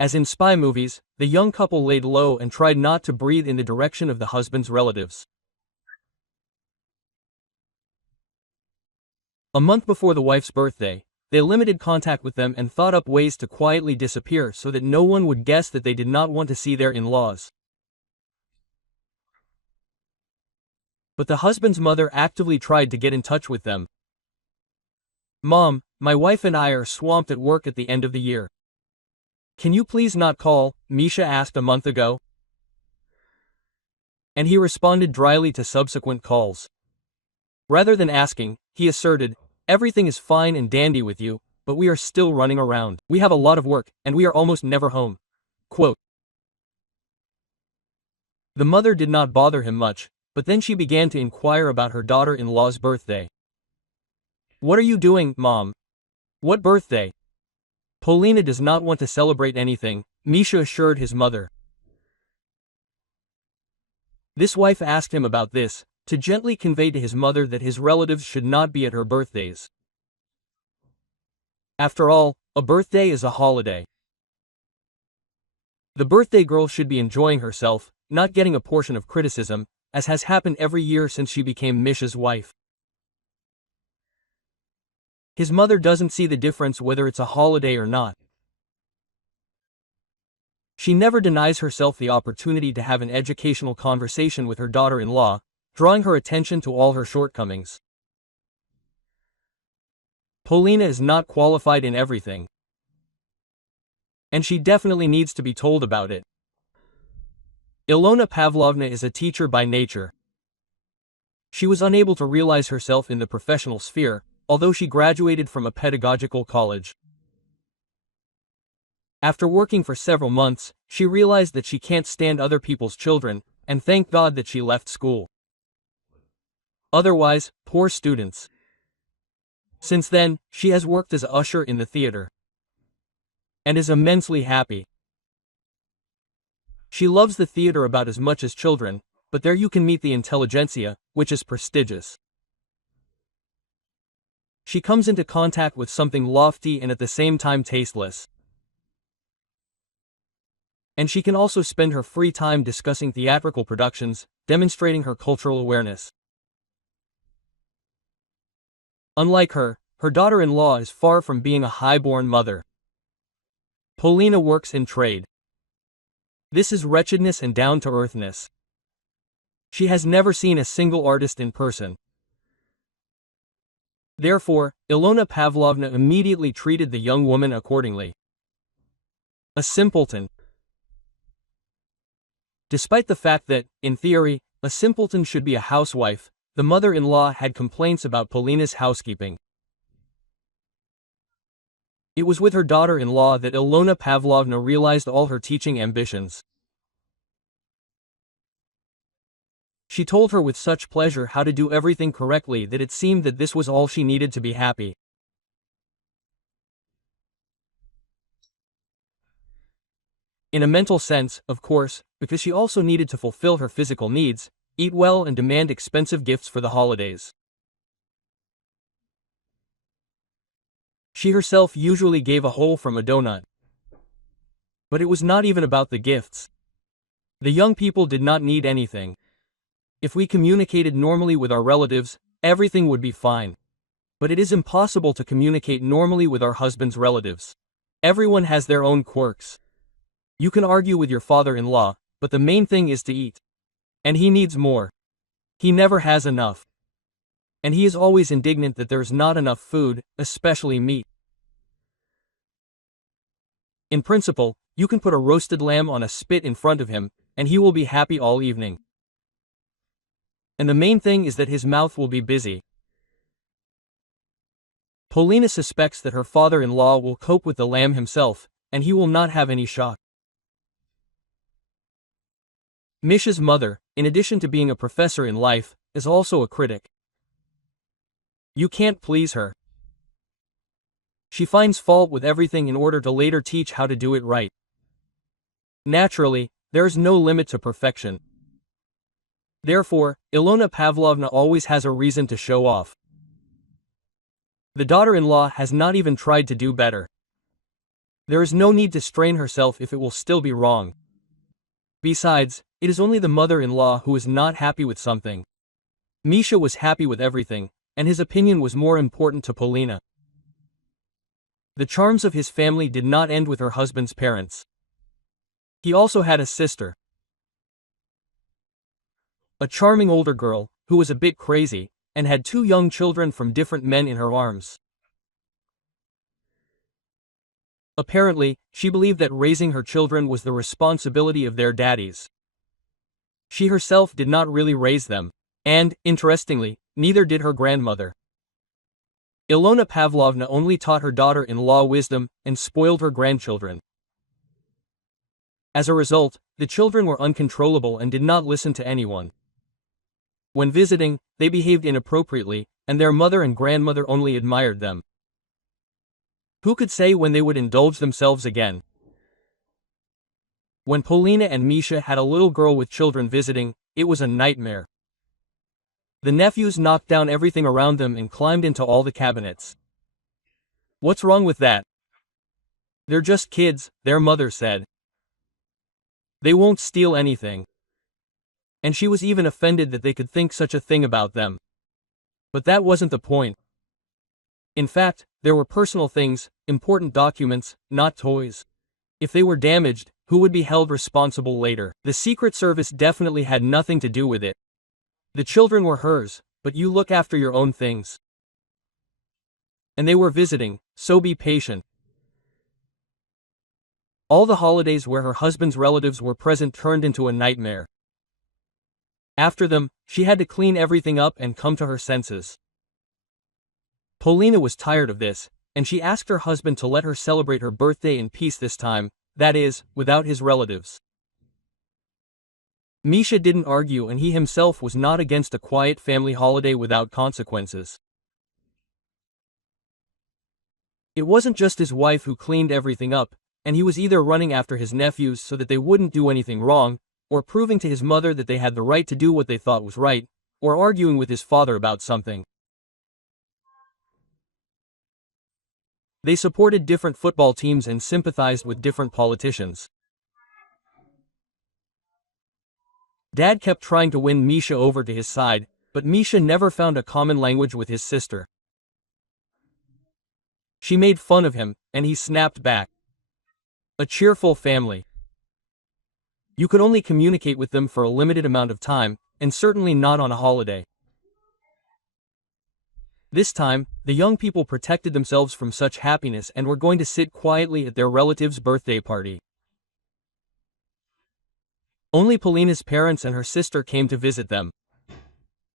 As in spy movies, the young couple laid low and tried not to breathe in the direction of the husband's relatives. A month before the wife's birthday, they limited contact with them and thought up ways to quietly disappear so that no one would guess that they did not want to see their in-laws. But the husband's mother actively tried to get in touch with them. "Mom, my wife and I are swamped at work at the end of the year. Can you please not call?" Misha asked a month ago. And he responded dryly to subsequent calls. Rather than asking, he asserted, "Everything is fine and dandy with you, but we are still running around. We have a lot of work, and we are almost never home." Quote. The mother did not bother him much, but then she began to inquire about her daughter-in-law's birthday. "What are you doing, Mom? What birthday?" Polina does not want to celebrate anything, Misha assured his mother. This wife asked him about this, to gently convey to his mother that his relatives should not be at her birthdays. After all, a birthday is a holiday. The birthday girl should be enjoying herself, not getting a portion of criticism, as has happened every year since she became Misha's wife. His mother doesn't see the difference whether it's a holiday or not. She never denies herself the opportunity to have an educational conversation with her daughter-in-law, drawing her attention to all her shortcomings. Polina is not qualified in everything. And she definitely needs to be told about it. Ilona Pavlovna is a teacher by nature. She was unable to realize herself in the professional sphere, although she graduated from a pedagogical college. After working for several months, she realized that she can't stand other people's children, and thank God that she left school. Otherwise, poor students. Since then, she has worked as an usher in the theater. And is immensely happy. She loves the theater about as much as children, but there you can meet the intelligentsia, which is prestigious. She comes into contact with something lofty and at the same time tasteless. And she can also spend her free time discussing theatrical productions, demonstrating her cultural awareness. Unlike her, her daughter-in-law is far from being a high-born mother. Polina works in trade. This is wretchedness and down-to-earthness. She has never seen a single artist in person. Therefore, Ilona Pavlovna immediately treated the young woman accordingly. A simpleton. Despite the fact that, in theory, a simpleton should be a housewife, the mother-in-law had complaints about Polina's housekeeping. It was with her daughter-in-law that Ilona Pavlovna realized all her teaching ambitions. She told her with such pleasure how to do everything correctly that it seemed that this was all she needed to be happy. In a mental sense, of course, because she also needed to fulfill her physical needs, eat well and demand expensive gifts for the holidays. She herself usually gave a hole from a donut. But it was not even about the gifts. The young people did not need anything. If we communicated normally with our relatives, everything would be fine. But it is impossible to communicate normally with our husband's relatives. Everyone has their own quirks. You can argue with your father-in-law, but the main thing is to eat. And he needs more. He never has enough. And he is always indignant that there is not enough food, especially meat. In principle, you can put a roasted lamb on a spit in front of him, and he will be happy all evening. And the main thing is that his mouth will be busy. Polina suspects that her father-in-law will cope with the lamb himself, and he will not have any shock. Misha's mother, in addition to being a professor in life, is also a critic. You can't please her. She finds fault with everything in order to later teach how to do it right. Naturally, there is no limit to perfection. Therefore, Ilona Pavlovna always has a reason to show off. The daughter-in-law has not even tried to do better. There is no need to strain herself if it will still be wrong. Besides, it is only the mother-in-law who is not happy with something. Misha was happy with everything, and his opinion was more important to Polina. The charms of his family did not end with her husband's parents. He also had a sister. A charming older girl, who was a bit crazy, and had 2 young children from different men in her arms. Apparently, she believed that raising her children was the responsibility of their daddies. She herself did not really raise them, and, interestingly, neither did her grandmother. Ilona Pavlovna only taught her daughter-in-law wisdom and spoiled her grandchildren. As a result, the children were uncontrollable and did not listen to anyone. When visiting, they behaved inappropriately, and their mother and grandmother only admired them. Who could say when they would indulge themselves again? When Polina and Misha had a little girl with children visiting, it was a nightmare. The nephews knocked down everything around them and climbed into all the cabinets. What's wrong with that? They're just kids, their mother said. They won't steal anything. And she was even offended that they could think such a thing about them. But that wasn't the point. In fact, there were personal things, important documents, not toys. If they were damaged, who would be held responsible later? The Secret Service definitely had nothing to do with it. The children were hers, but you look after your own things. And they were visiting, so be patient. All the holidays where her husband's relatives were present turned into a nightmare. After them, she had to clean everything up and come to her senses. Polina was tired of this, and she asked her husband to let her celebrate her birthday in peace this time, that is, without his relatives. Misha didn't argue, and he himself was not against a quiet family holiday without consequences. It wasn't just his wife who cleaned everything up, and he was either running after his nephews so that they wouldn't do anything wrong, or proving to his mother that they had the right to do what they thought was right, or arguing with his father about something. They supported different football teams and sympathized with different politicians. Dad kept trying to win Misha over to his side, but Misha never found a common language with his sister. She made fun of him, and he snapped back. A cheerful family. You could only communicate with them for a limited amount of time, and certainly not on a holiday. This time, the young people protected themselves from such happiness and were going to sit quietly at their relative's birthday party. Only Polina's parents and her sister came to visit them.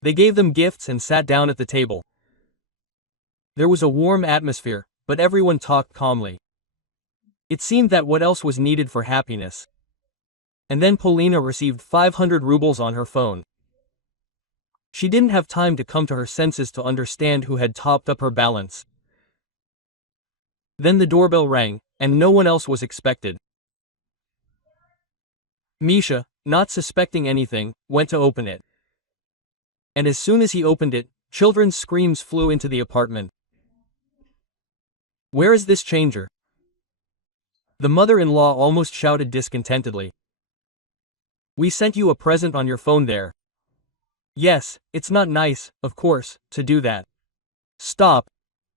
They gave them gifts and sat down at the table. There was a warm atmosphere, but everyone talked calmly. It seemed that what else was needed for happiness? And then Polina received 500 rubles on her phone. She didn't have time to come to her senses to understand who had topped up her balance. Then the doorbell rang, and no one else was expected. Misha, not suspecting anything, went to open it. And as soon as he opened it, children's screams flew into the apartment. Where is this changer? The mother-in-law almost shouted discontentedly. We sent you a present on your phone there. Yes, it's not nice, of course, to do that. Stop!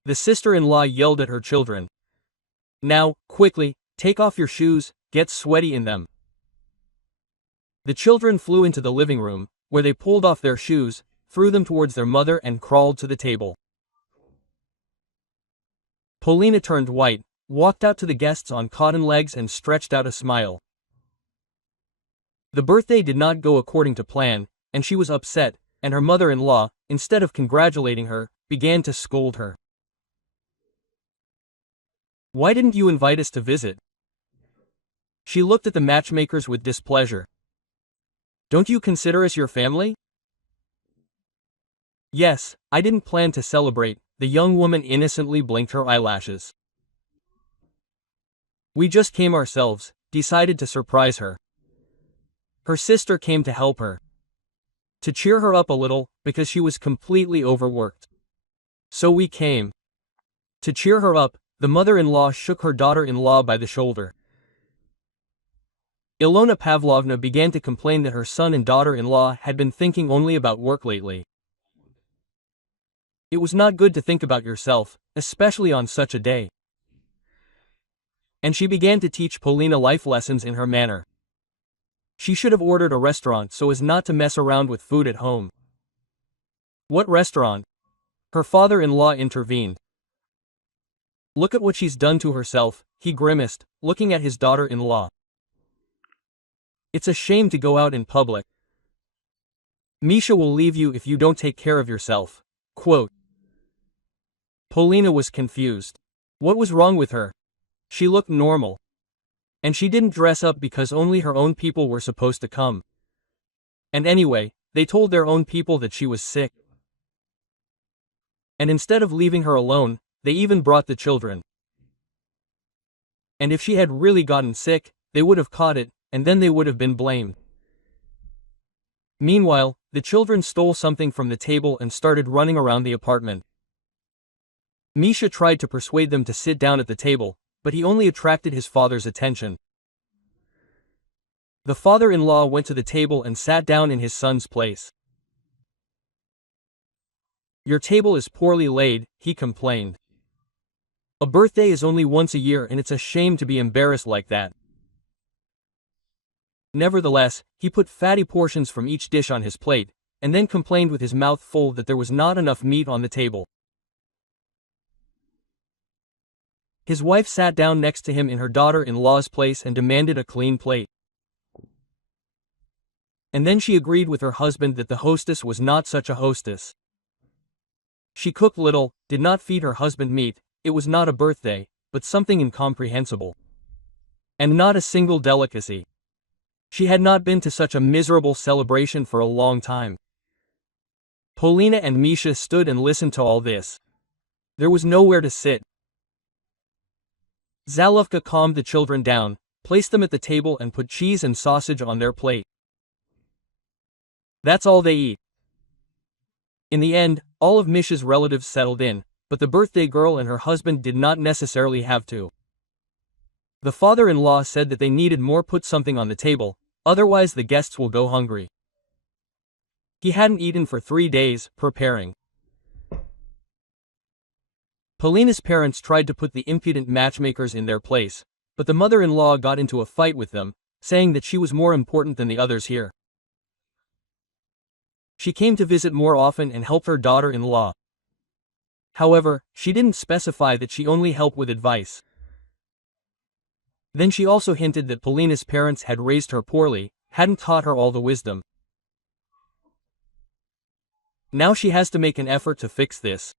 The sister-in-law yelled at her children. Now, quickly, take off your shoes, get sweaty in them. The children flew into the living room, where they pulled off their shoes, threw them towards their mother and crawled to the table. Polina turned white, walked out to the guests on cotton legs and stretched out a smile. The birthday did not go according to plan, and she was upset, and her mother-in-law, instead of congratulating her, began to scold her. Why didn't you invite us to visit? She looked at the matchmakers with displeasure. Don't you consider us your family? Yes, I didn't plan to celebrate, the young woman innocently blinked her eyelashes. We just came ourselves, decided to surprise her. Her sister came to help her. To cheer her up a little, because she was completely overworked. So we came. To cheer her up, the mother-in-law shook her daughter-in-law by the shoulder. Ilona Pavlovna began to complain that her son and daughter-in-law had been thinking only about work lately. It was not good to think about yourself, especially on such a day. And she began to teach Polina life lessons in her manner. She should have ordered a restaurant so as not to mess around with food at home. What restaurant? Her father-in-law intervened. Look at what she's done to herself, he grimaced, looking at his daughter-in-law. It's a shame to go out in public. Misha will leave you if you don't take care of yourself. Quote. Polina was confused. What was wrong with her? She looked normal. And she didn't dress up because only her own people were supposed to come. And anyway, they told their own people that she was sick. And instead of leaving her alone, they even brought the children. And if she had really gotten sick, they would have caught it, and then they would have been blamed. Meanwhile, the children stole something from the table and started running around the apartment. Misha tried to persuade them to sit down at the table, but he only attracted his father's attention. The father-in-law went to the table and sat down in his son's place. Your table is poorly laid, he complained. A birthday is only once a year and it's a shame to be embarrassed like that. Nevertheless, he put fatty portions from each dish on his plate, and then complained with his mouth full that there was not enough meat on the table. His wife sat down next to him in her daughter-in-law's place and demanded a clean plate. And then she agreed with her husband that the hostess was not such a hostess. She cooked little, did not feed her husband meat, it was not a birthday, but something incomprehensible. And not a single delicacy. She had not been to such a miserable celebration for a long time. Polina and Misha stood and listened to all this. There was nowhere to sit. Zaluvka calmed the children down, placed them at the table and put cheese and sausage on their plate. That's all they eat. In the end, all of Misha's relatives settled in, but the birthday girl and her husband did not necessarily have to. The father-in-law said that they needed more. Put something on the table, otherwise the guests will go hungry. He hadn't eaten for 3 days, preparing. Polina's parents tried to put the impudent matchmakers in their place, but the mother-in-law got into a fight with them, saying that she was more important than the others here. She came to visit more often and help her daughter-in-law. However, she didn't specify that she only helped with advice. Then she also hinted that Polina's parents had raised her poorly, hadn't taught her all the wisdom. Now she has to make an effort to fix this.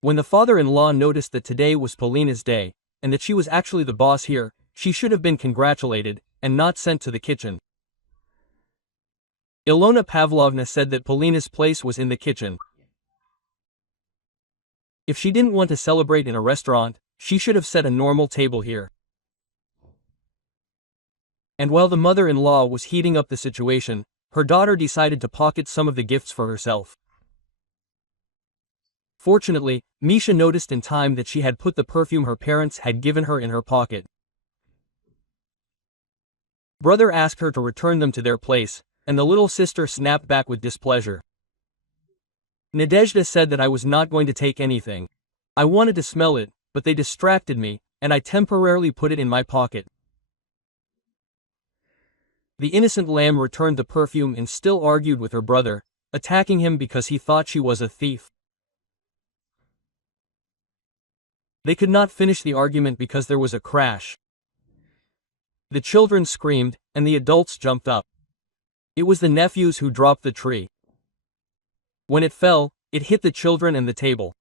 When the father-in-law noticed that today was Polina's day, and that she was actually the boss here, she should have been congratulated, and not sent to the kitchen. Ilona Pavlovna said that Polina's place was in the kitchen. If she didn't want to celebrate in a restaurant, she should have set a normal table here. And while the mother-in-law was heating up the situation, her daughter decided to pocket some of the gifts for herself. Fortunately, Misha noticed in time that she had put the perfume her parents had given her in her pocket. Brother asked her to return them to their place, and the little sister snapped back with displeasure. Nadezhda said that I was not going to take anything. I wanted to smell it, but they distracted me, and I temporarily put it in my pocket. The innocent lamb returned the perfume and still argued with her brother, attacking him because he thought she was a thief. They could not finish the argument because there was a crash. The children screamed, and the adults jumped up. It was the nephews who dropped the tree. When it fell, it hit the children and the table.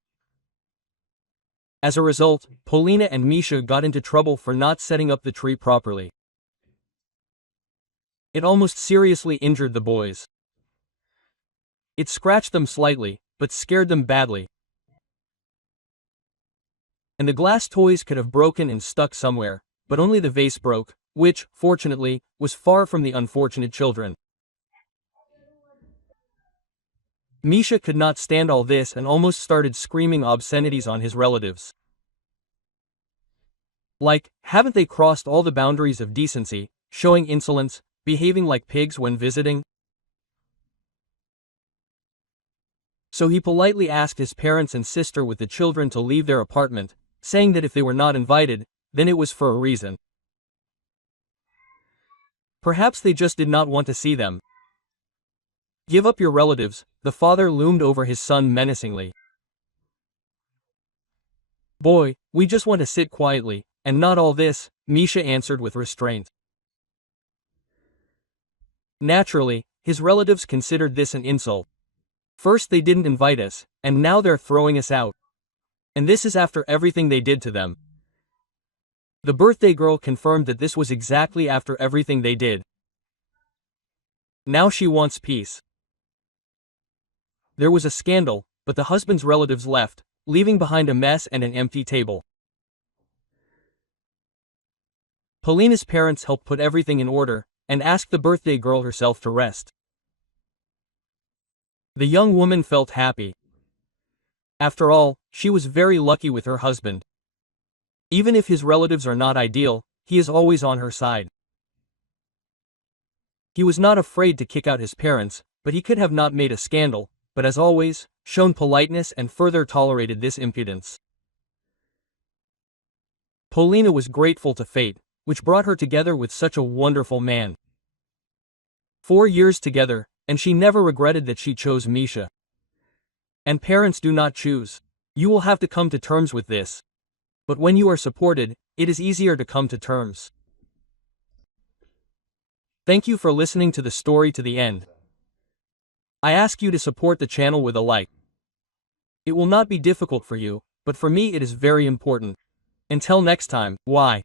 As a result, Polina and Misha got into trouble for not setting up the tree properly. It almost seriously injured the boys. It scratched them slightly, but scared them badly. And the glass toys could have broken and stuck somewhere, but only the vase broke, which, fortunately, was far from the unfortunate children. Misha could not stand all this and almost started screaming obscenities on his relatives. Like, haven't they crossed all the boundaries of decency, showing insolence, behaving like pigs when visiting? So he politely asked his parents and sister with the children to leave their apartment, saying that if they were not invited, then it was for a reason. Perhaps they just did not want to see them. Give up your relatives, the father loomed over his son menacingly. Boy, we just want to sit quietly, and not all this, Misha answered with restraint. Naturally, his relatives considered this an insult. First they didn't invite us, and now they're throwing us out. And this is after everything they did to them. The birthday girl confirmed that this was exactly after everything they did. Now she wants peace. There was a scandal, but the husband's relatives left, leaving behind a mess and an empty table. Polina's parents helped put everything in order, and asked the birthday girl herself to rest. The young woman felt happy. After all, she was very lucky with her husband. Even if his relatives are not ideal, he is always on her side. He was not afraid to kick out his parents, but he could have not made a scandal, but as always, shown politeness and further tolerated this impudence. Polina was grateful to fate, which brought her together with such a wonderful man. 4 years together, and she never regretted that she chose Misha. And parents do not choose. You will have to come to terms with this. But when you are supported, it is easier to come to terms. Thank you for listening to the story to the end. I ask you to support the channel with a like. It will not be difficult for you, but for me it is very important. Until next time, why?